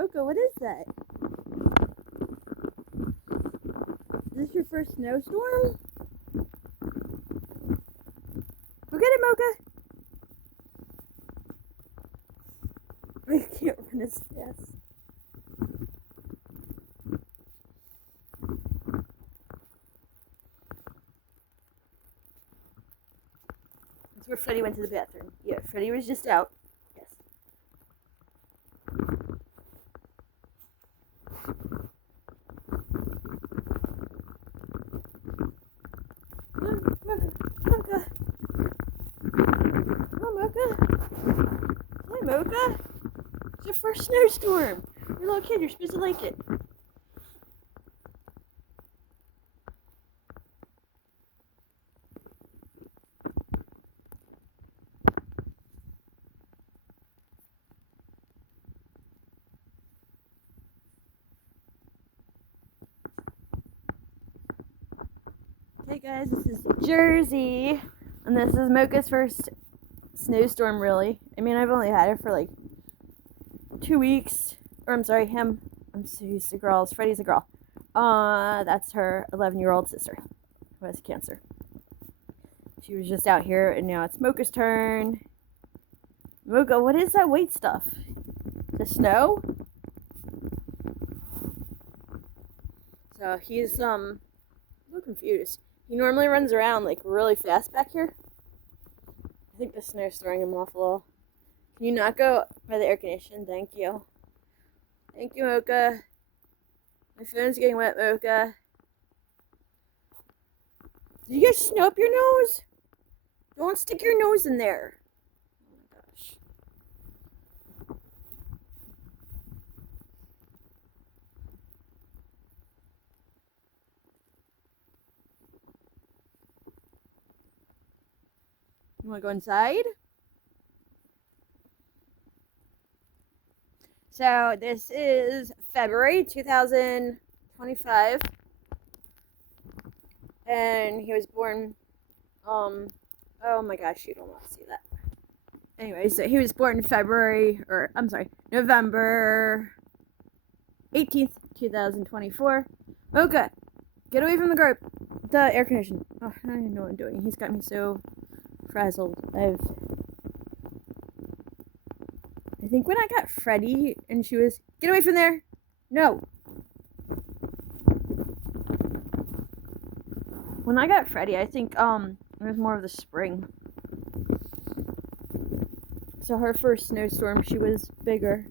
Mocha, what is that? Is this your first snowstorm? Go get it, Mocha! I can't run as fast. That's where Freddie went to the bathroom. Yeah, Freddie was just out. Yes. Mocha. Come on, Mocha. Hi, Mocha. It's your first snowstorm. You're a little kid. You're supposed to like it. Hey guys, this is Jersey, and this is Mocha's first snowstorm, really. I mean, I've only had it for like 2 weeks. Or I'm sorry, him. I'm so used to girls. Freddie's a girl. That's her 11-year-old sister who has cancer. She was just out here, and now it's Mocha's turn. Mocha, what is that white stuff? The snow? So he's a little confused. He normally runs around like really fast back here. I think the snow's throwing him off a little. Can you not go by the air conditioning? Thank you. Thank you, Mocha. My phone's getting wet, Mocha. Did you get snow up your nose? Don't stick your nose in there. Oh my gosh. You want to go inside? So this is February 2025, and he was born, oh my gosh, you don't want to see that. Anyway, so he was born November 18th, 2024. Mocha, get away from the air conditioner. Oh, I don't even know what I'm doing. He's got me so frazzled. I think when I got Freddie and she was, get away from there. No. When I got Freddie, I think it was more of the spring. So her first snowstorm, she was bigger.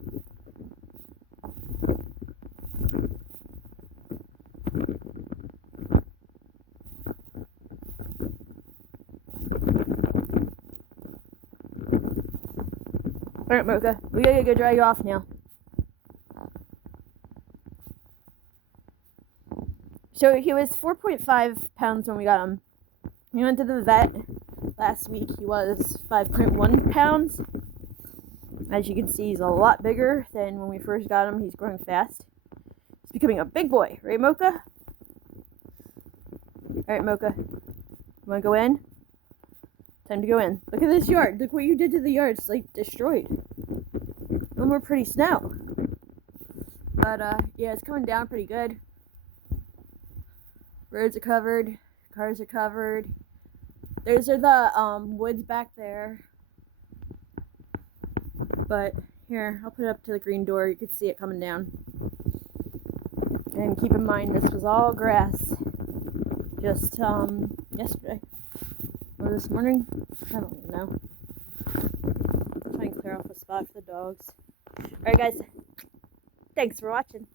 Alright, Mocha, we gotta go dry you off now. So he was 4.5 pounds when we got him. We went to the vet last week. He was 5.1 pounds. As you can see, he's a lot bigger than when we first got him. He's growing fast. He's becoming a big boy, right, Mocha? Alright, Mocha. You wanna go in? Time to go in. Look at this yard. Look what you did to the yard. It's like destroyed. No more pretty snow. But yeah, it's coming down pretty good. Roads are covered. Cars are covered. Those are the woods back there. But here, I'll put it up to the green door. You can see it coming down. And keep in mind, this was all grass. Just yesterday. Or this morning? I don't even know. I'll try and clear off a spot for the dogs. Alright guys, thanks for watching.